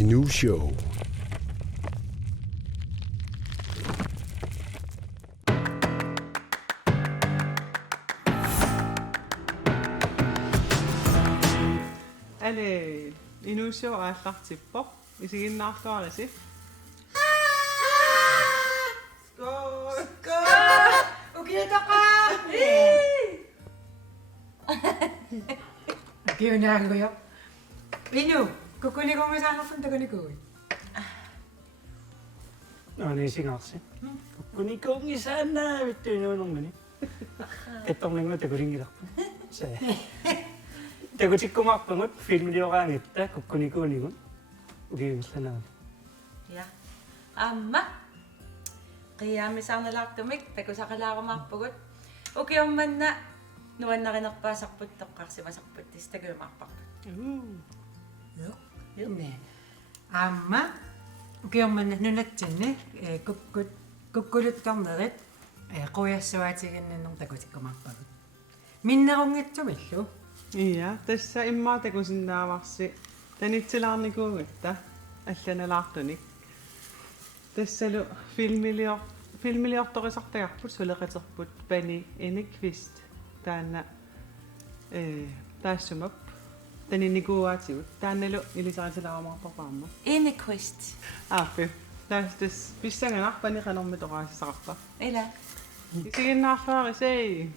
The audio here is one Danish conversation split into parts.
Inuushow. Alle Inuushow er lagt til på. I skal ikke nakke det, se. Skål! Skål! Okay, KNR yo. Inu, kukuni ko masana punta ko ni ko. Ano singaksi? Kuni ko ngi sana bitu no nong mani. Ketong lengo te kuring gira. Se. Te ko cikko mak pangot film dia kan itta kuni ko ni ko. Ugi sana. Ja. Amma. Qiyami saana laartumik takusakalaarumaarpugut. Ukiummanna nuannaqinarpaasarput toqqarsimasarput tistakuumaarparput. Ne. Amma. Okay, man nunatsinni kukkulut karnerit qoyassuatiginnannor takutikkumarpagut. Minnerungitsumillu. Ja, tässä immaa tekun sinnaavarsi. Tanitsilaarnikuugitta алланалаартуник. Тассалу филмилиорторисартагарпут сулеқатерпут пани иниквист таана таассумап таниникууаатигут таанналу илисаатилаарамаарпарпаама Inuushow. ааффи таас писсаганарпани канормитораасисақарпа Ila. исигиннаарфаарисей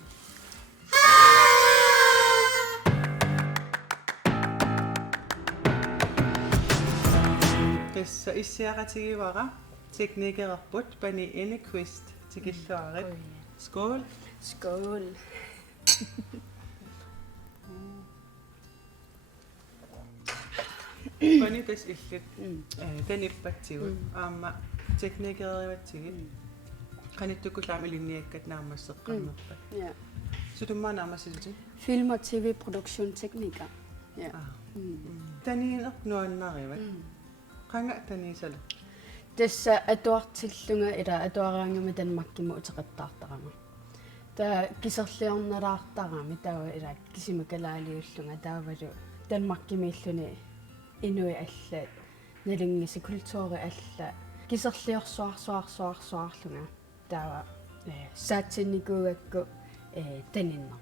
tässä issiaqatigivara teknikerarput pani Inuushow tikilluarit. Skål. Skål. Pani tas illut tanippatsigut aamma teknikerivatsigit qanittukullaam ilinniakkat naammasseqqarnerpat. Ja. Sutummaa naammassilutin. Film- og tv-produktionstekniker. Ja. Taniinerp nuannarivat. Qanga taniisala. Tässä atuartillunga ila atuaraangama Danmarkkimu uteqattaartarama. Ta kiserliornalaartarami tawa ila kisimakalaaliullunga taavalu Danmarkkimiilluni inui alla nalingisi kultuuri alla kiserliorsuarsuarsuarsuarlunga tawa saatsinikuugakku taninnerma.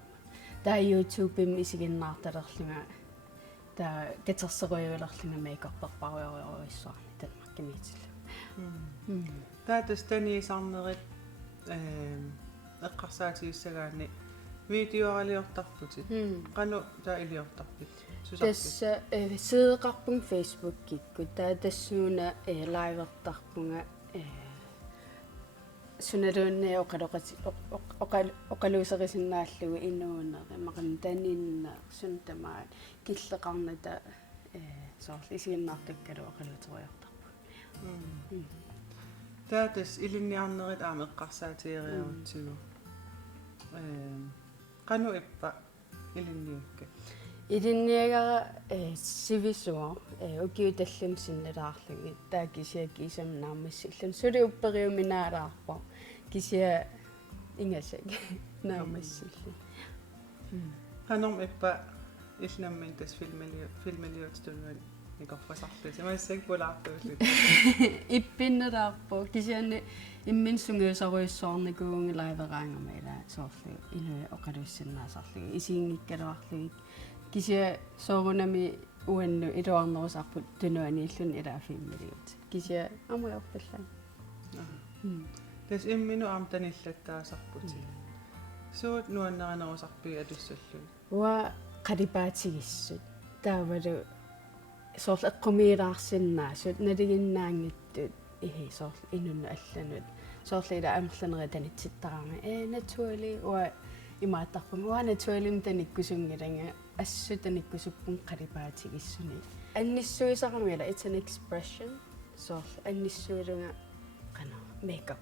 Ta YouTubeim isiginnaartalerlunga ta katerserujuulerlunga makeup-parparujoruissuarni Danmarkkimiitillu. Taatas taniisarnerit eqqarsaatiussagaani videoaliortarputit. Qanu taa iliortarpit. Tässä sideqarpung Facebook-kikku taa tassuuna live-ertarpunga sunaluunni oqaluuserisinnaalluu inuuneri maqan taninna suntamaa killeqarnata soorli isiginnaartukkalu oqaluuteriortarpu. Taatas ilinniarnerit aama eqqarsaatieriarutsigu. Qanu ippa ilinniukka. Ilinniagara sivisuar ukiutallum sinnalaarlugi taa kisia kiisamnaammassillun suli upperiuminaalaarpa kisia ingasag naammassillun. Qanorm ippa ilnammin tas filmiliutstungan iqorfasarlut. Imassag pulaartuullut. Ippinnerlaarpa kisianni imminsunguusaruissoornikuungi laiveraangama ila soorlu inu oqaluussinnaasarlugi isiingikkaluarlugi kisia soorunami uannu iluarnerusarput tunuaniillun ila filmiliut kisia amuyorpallan Tas imminu amtanillataarsarputi. Suut nuannernerusarpigi atussallu. wa qalipaatigissuut taavalu soorlu eqqumiilaarsinnaasut naliginnaangittut soorlu inunnu allanut soorlu ila amerlaneri tanitsittaraama naturally wa imaattarpum wa naturally tanikkusungilanga assutanikkusuppun qalipaatigisuni annissuisaqamila it's an expression soorlu annissuilunga qana makeup.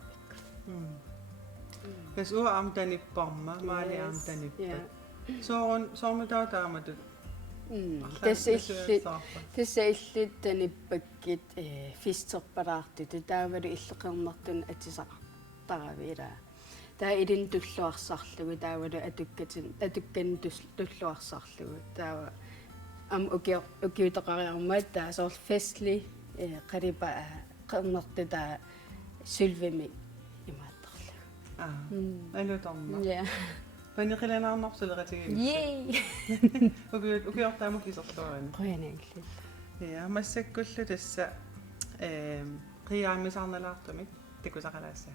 Tas ua amtanipparma maali amtanippat. Soormutaa taamatut. Tässä illit tanippakkit fisterpalaartut taavalu illeqernertun atisaqartaraviila. Taa idin tulluarsarlugu taavalu atukkan tulluarsarlugu taava am ukiutaqariarma taa soorl festli qaripa qernertita sylvimi imaattarlu Alutorna. ja Paniqilanarnarsuleqatigil. yay Ukiortaamuk isertuarina. qoyanaallu Ja, massakkullu tassa qiyaamisarnalaartumik tikusaqalaassa.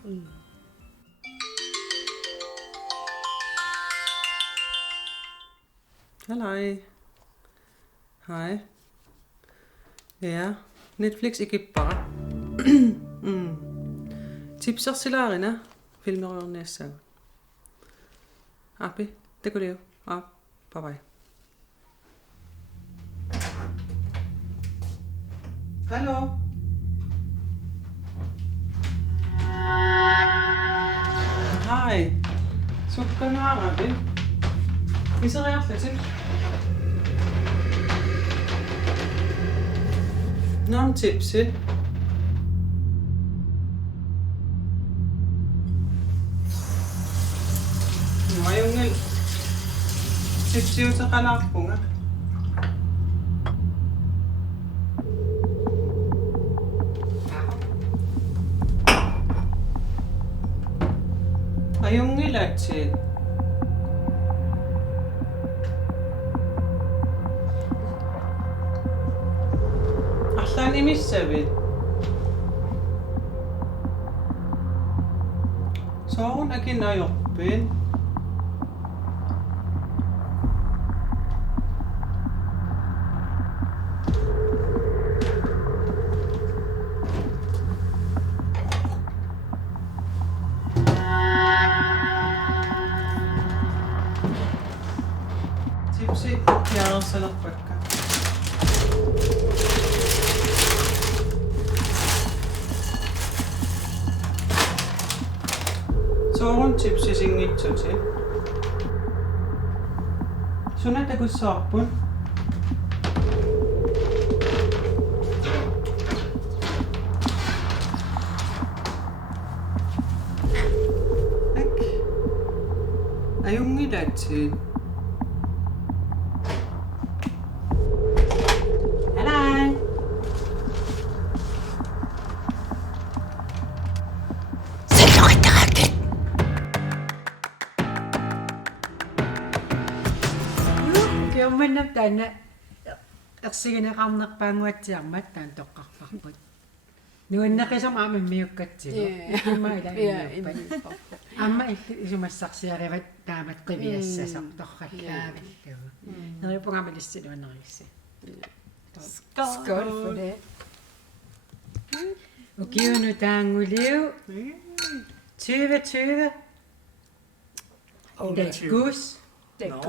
Halløj. Hej. Ja, Netflix ikippara. Tipsersilaarina filmeriorniassagu. Appi, tekuliu. Bye bye. Hallo. Hej. Sukkanarabi. Iserearlatik. Nom tipsi. Mayungil. Tipsi utaqalaarpunga. Ayungilatsit. Allan imissavit. Soorun akinajorpin. Tipsi jaarsalaqqakka. Soorun tipsi singitsuti. Sunatakussaarpun. Ak. Ayungilatsit. Hello. Kiumannam taana ersigineqarnerpaanguatsiarmat taan toqqarparput. Nuannaqisam aamammiukkatsigu. Immaila immiuppat. Amma isumassarsiarivat taamat qiviassasaq torrallaavillugu. Neripungamalissi. Skål for det. Ukiunu taanguliu 2020. Det er gus. det er godt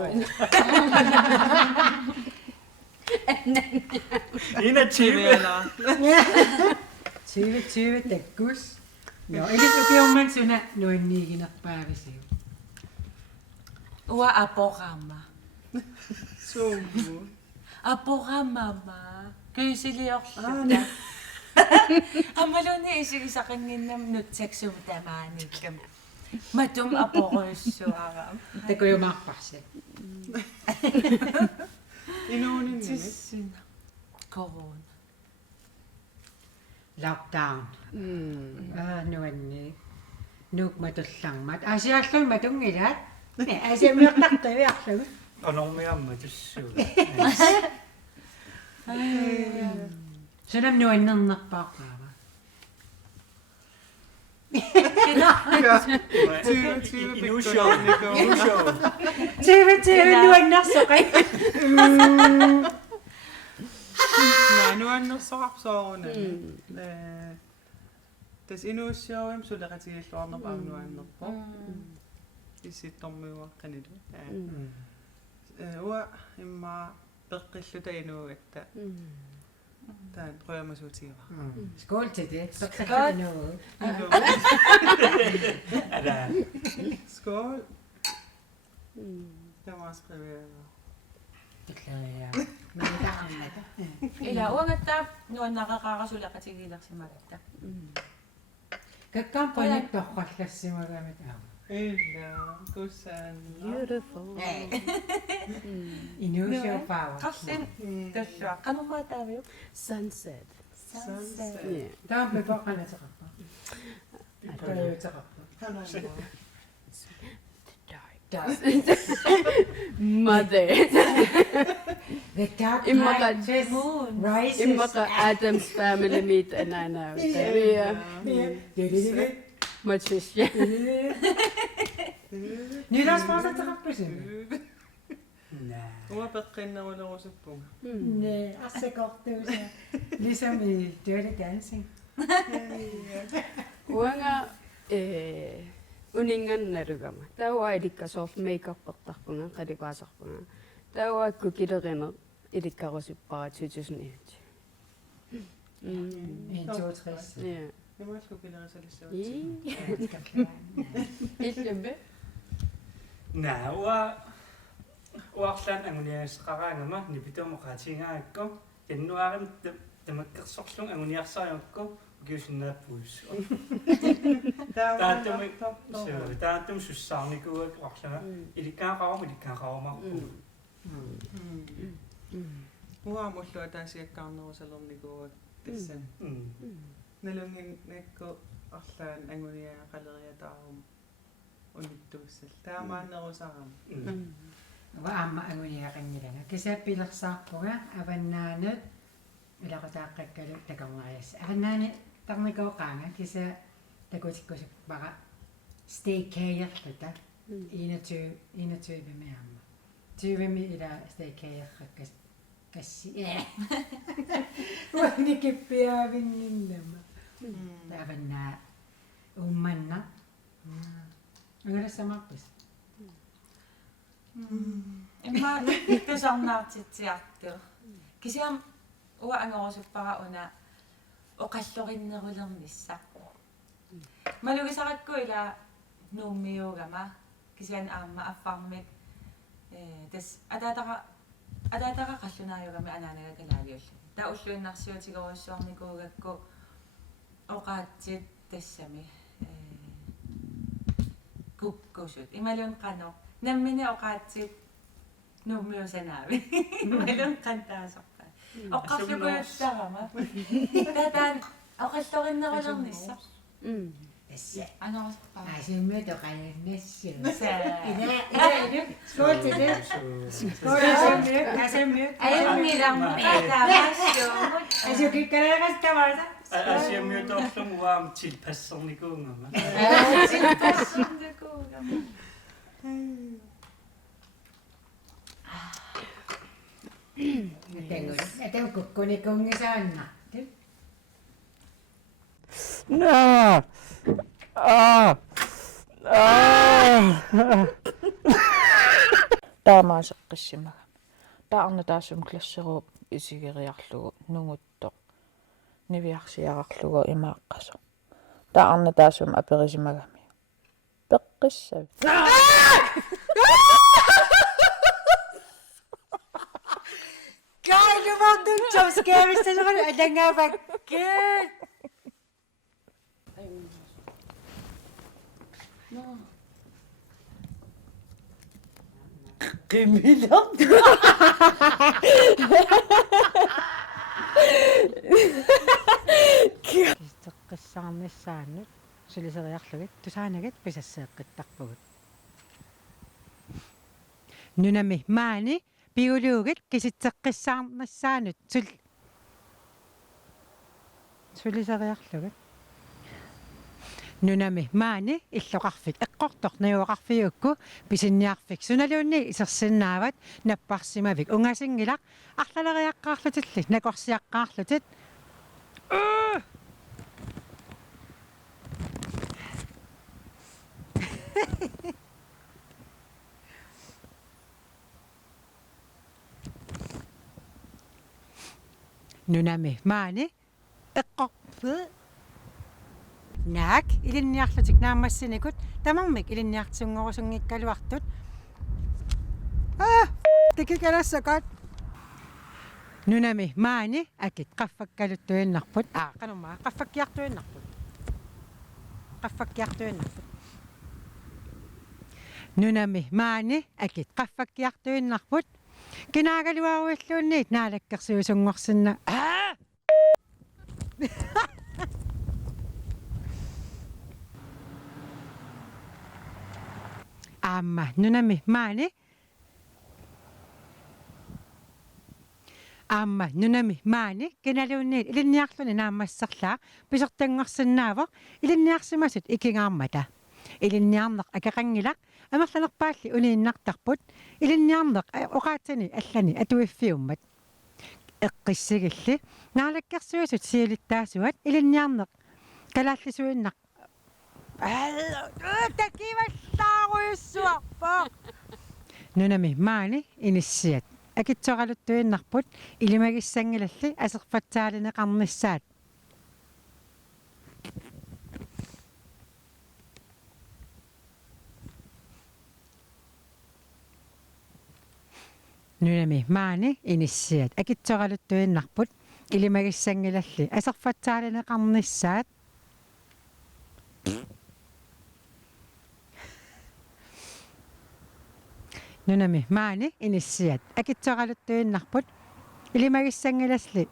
En af 20 eller? 2020 det er gus. Nå, ellers ukiuman suna nuanniiginerpaavisiu. Ua aporama. Sumu. Aporamama. Kyysiliorluta. Amaluni isigisaqinginnam nutsaksumtamaanikam. Matum aporuissuaram. Takujumarparsi. Inuunin Tissina. Corona. Lockdown. Nuanni. Nuukmatullarmat. Asialluin matungilat. Asiamiortartaviarlugu. Qanormiamma tussuu. Sunam nuannernerpaaqaava. Inuushow. Inuushow. 2020 nuannersoqai. nuannersoqarsooruna. Tas Inuushow suleqatigilluarnerpaamnuannerpo. Isittormiuaqqanilu. Ua imma peqqilluta inuugatta. Taan qoyamasuutiiva. Skål til det. Så kan Skål. det noget. Ada. Skål. Jeg må også skrive. Det klæder jeg. Men det er andet. Ila uangatta nuannaqaqaarasuleqatigiilersimagatta. Kan komme på net torrallassimagamit av. Illa, kussan. beautiful Inuushow farver. Qarsin tassua qanormaataaviu sunset Yeah. Taampe paqanataqarpa. Taayutaqarpa. Mother. The dark Imaka- night just rises. Imaka Adam's family meet and I know. Yeah. Much fish. Yeah. Nytårsforsætaqarpasun. Nej. Uma peqqinnarulerusuppuga. Nej, assekortuusa. Ligesom i Dirty Dancing. Uanga uningan narugama. Tawa idikkasof makeup pertarpunga qalikuasarpunga. Tawa kukilerinet idikkarusippara 2021. 1, 2, 3. Ja. Imuallukilerisalissuut. Illembe. Nej, uarlan anguniassaqaraangama nipituamaqaatiingaakku jannuarim tamakkersorlung anguniarsariukku ukiusinnaappuus. Taatum sussaarnikuak uarlanga ilikkaaqarumarpu. Uamullu taasiakkaarnerusalernikuak tassan. Nalungin nakku arlaan anguniaqaleriataarum unittuussal. Taamaannerusarama. Waamma anguniaqannilanga. Kisappilersaarpuga avannaanut ilaqutaaqaqkalu takarnariassa. Avannaani tarnikuoqaanga kisa takutikkusuppaqa staycayerluta 21 miamma. 20 ila staycayerrakkas kassi. Wanikippiaavinninnama. Tavannaa ummanna. Angalassamarpus. Imma tusarnaartitsiartu. Kisiam uwa angorusuppara una oqallorinnерулернisса. Malugisaqakku ila nuummiugama kisian aamma affarmit tas ataataqa qallunaayugami anaanaga kalaaliullu. Ta ulluinnarsiutigoruissuarnikuugakku oqaatsit tassami kukkusut. Imalun qano nammini oqaatsit nuummiusanaavi. Imalun qantaasoqqa. Oqqarlukuyussarama. Tataan oqallorinnерулернisса. Tassi. Angorusuppara. Asimmet oqalernassu. Skål Skål til det. Skål asimmet. Ayungilarmuqataamaassu. Altså kikkalerastavarta. Asiamiutorlum uaam tilpassernikuungama. Tilpassundukuugama. Atau kukkunikuungisaanna. Nej. таамаасеққиссимага таарна таассум классеруп исигериарлугу нугутто нивиарсиарарлугу имааққасо таарна таассум аперисимагами пеққиссави Kijk, je wat doen, zo scary. Ik denk even, kijk. Gemiddeld. Qissaarnissaanut suliseriarlugit tusaanagit pisasseeqqittarpugut nunami maani piuluugit kisitseqqissaarnissaanut suliseriarlugit nunami maani illoqarfik eqqortorniuaqarfiukku pisinniarfik sunaluunni isersinnaavat napparsimavik ungasingilaq arlaleriaqqaarlutillit nakorsiaqqaarlutit nunami maani eqqorfu naak ilinniarlutik naammassinekut tamarmik ilinniartsunngorusungikkaluartut tikikalassakot nunami maani akit qaffakkaluttuinnarput qanumaa qaffakkiartuinnarput nunami maani akit qaffakkiartuinnarput kinaagaluaruilluunniit naalakkersuusungorsinna Amma, nunami maani. Amma, nunami maani. Kinalunniit ilinniarluni naammassarlaa pisertanngorsannaavo ilinniarsimasut ikingaarmata. Ilinniarneq akaqangilaq amerlanerpaalli uniinnartarput ilinniarneq oqaatsani allani atuiffiummat. Eqqissigilli naalakkersuisut siilittaasuat ilinniarneq kalaallisuinnaq takivallaaruissuarpoq. Nunami maani inissiat akitsoqaluttuinnarput ilimagissangilalli aserfatsaalineqarnissaat. Nunami maani inissiat akitsoqaluttuinnarput ilimagissangilalli aserfatsaalineqarnissaat. Nunami maani inissiat akitsoqaluttuinnarput ilimagissangilalli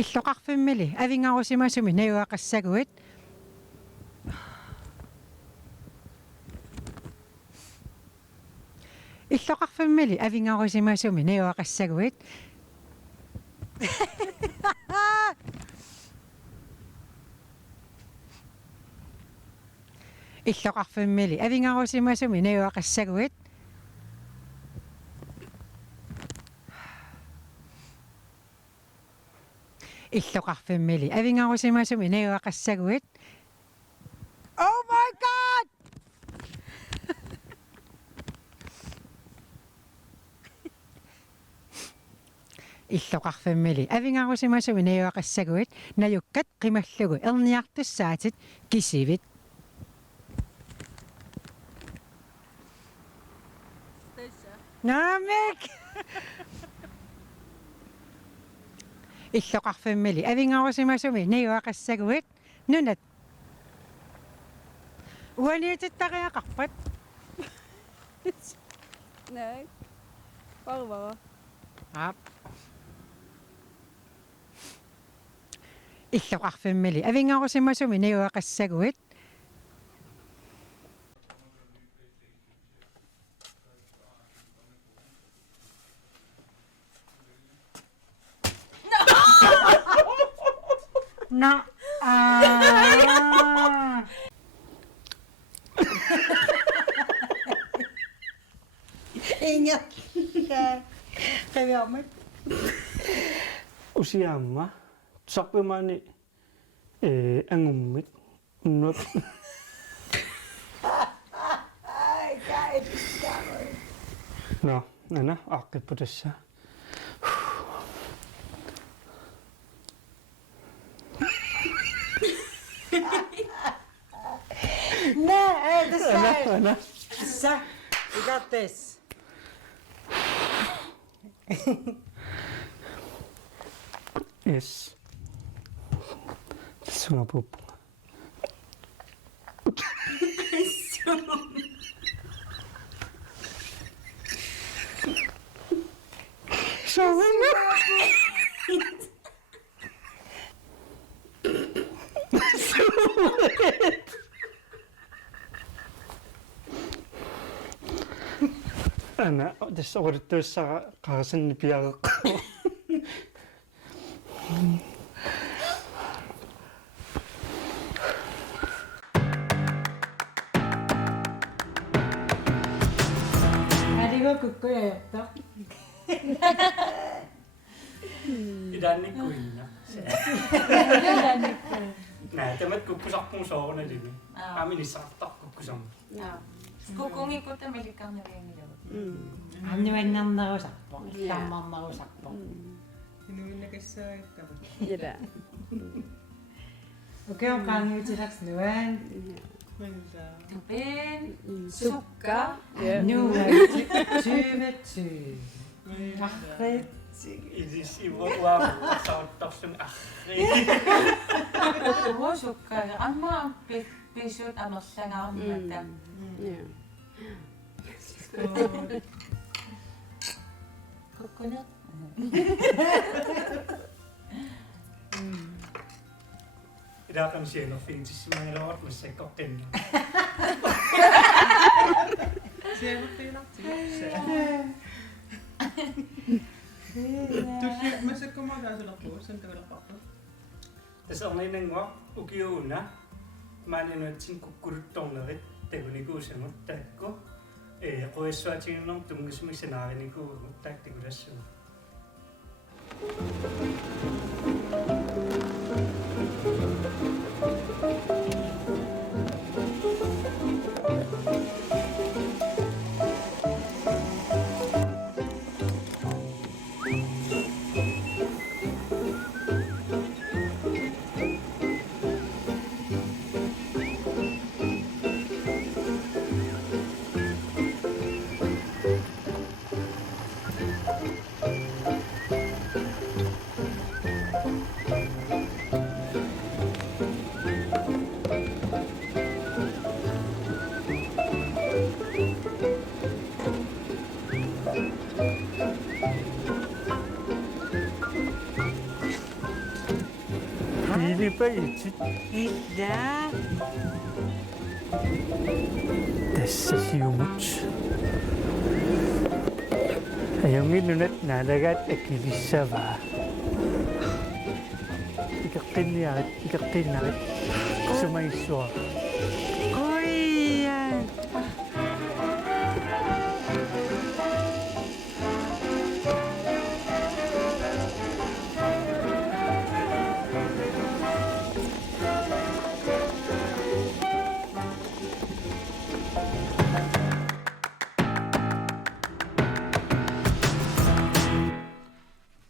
иллоqarfimmili avingarusimasumi nayuaqassaguit иллоqarfimmili avingarusimasumi nayuaqassaguit иллоqarfimmili avingarusimasumi nayuaqassaguit иллоqarfimmili avingarusimasumi nayuaqassaguit. Oh my god. Иллоqarfimmili avingarusimasumi nayuaqassaguit najukkat qimallugu erniartussaatit kisivit. Namik. Иллоqarfimmili avingarusimasumi nayuaqassaguit nunat uaniutittariaqarpat. Nej. Bara. Ap. Иллоqarfimmili avingarusimasumi nayuaqassaguit na Inga. Kaviammat. Usiamma saqpimani angummit unnut no ana aqqiputassa No, this side. ana Sir, you got this. yes sunga pup ana tässä odotussa kaasen pian Adigo kukkuyatta. idannikkuinna näetämät kukkusarpun soornalini aminissartarkukkusam Kukungikutta melikarneriangilagut. Anniwannarnarusarpoq, illarmarnarusarpoq. Inuunnakassaagattama. Ja. Okei, on qaangiutilaks nuan. Tupin. Sukka. Nuan tyvet ty. Qarrit. Idisi wa sauttarsun arri. Ruusukka amma pisut amersangaarnata. Ja. Kokkuna. Ida kan siger fintissimangalort massakortenna. Siellä Tuossa mä se kun mä käyn sillä puolella, sen tavalla pappa. Tässä on ennen kuin ukiuna. Mä en nyt sin kukkuruttonnerit tekuniikuusemut takko. Qoissuatinnom tungismisenaarinikuugu taktikulassa. Pilipäitsit. Mitä? Tässä siumut. Ayongin nunat nalagat akilisava. Ikaktinnarit. Sumaiswa. Oi!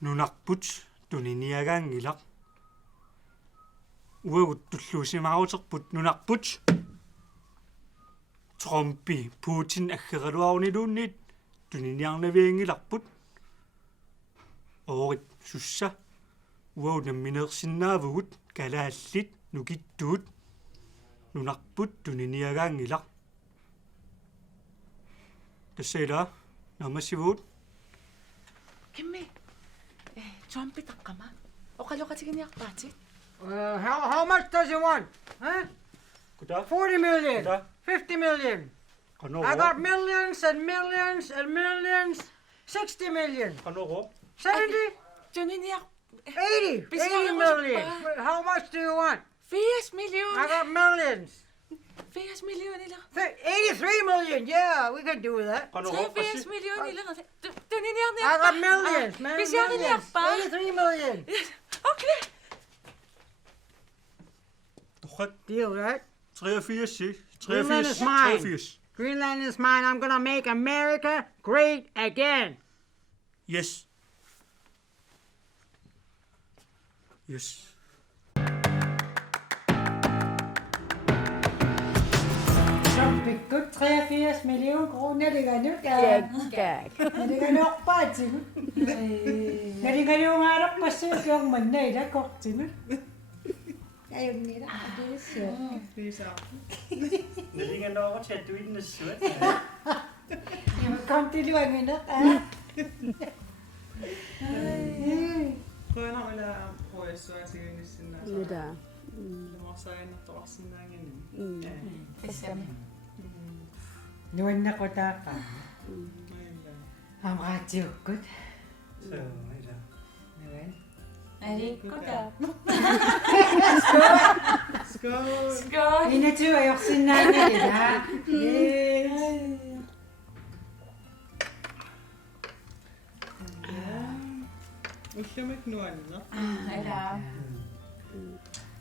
Nunarput tuniniagaangilaq. Uagut tulluusimaaruterput nunarput. Trumpi Putin aggeruauniluunniit tuniniarnaviingilarput. Oorit sussa. Uagut nammineersinnaavugut kalaallit nukittuut. Nunarput tuniniagaangilaq. Tasseela namasivuut. Kimmi. Trumpi takkama. Oqaloqatigiниarpaati. How much does he want? Huh? Kuda? 40 million. Kuda? 50 million. Kanoro? I got millions and millions and millions. 60 million. Kanoro? 70? Tuniniar 80. 80 million. How much do you want? 80 miljoen. I got millions. 80 miljoonilla. 83 million. Yeah, we can do that. 83 miljoonilla. I Tuniniarniarpa. got millions, man. Pisiarniarpa. 83 million. Okay. Deal, right? 83. Greenland is mine. Greenland is mine. I'm gonna make America great again. Yes. Yes. Så fik du 83 millioner kroner, det kan nu Gag. Det kan nok bare til nu. Det kan jo være der på søg, jo, men nej, der går til nu. Jeg er jo med dig, det er sødt. Det er så. Det ligger nok til at du ikke er sødt. Jamen, kom til du er med dig. Prøv at holde på at så er sikkert i sin altså. Mitä? Det må så en at drøse sin egen. Testament. Nu er den der godt der. Han ret jo godt. Så, ja. Er det ikke godt der? Skål! Skål! I natur er jo sin egen det der. Yes. Ulla med knuallene. Eller...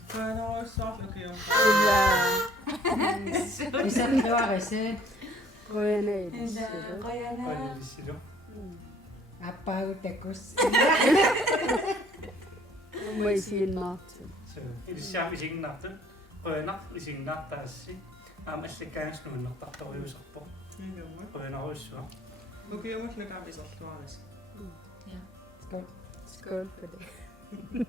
Prøv at holde så okay. Det er så klart, så. Kojaneet. Eller... Røjana. Og det siger du. Appa utakos. Må I sige en mat? Så, det ser vi ikke natten. Rønner, hvis ikke nat, der er sig. Jeg skal gerne slå en natt, der er jo så på. Rønner også. Okay, jeg må slukke af, hvis jeg skal. Skål for det.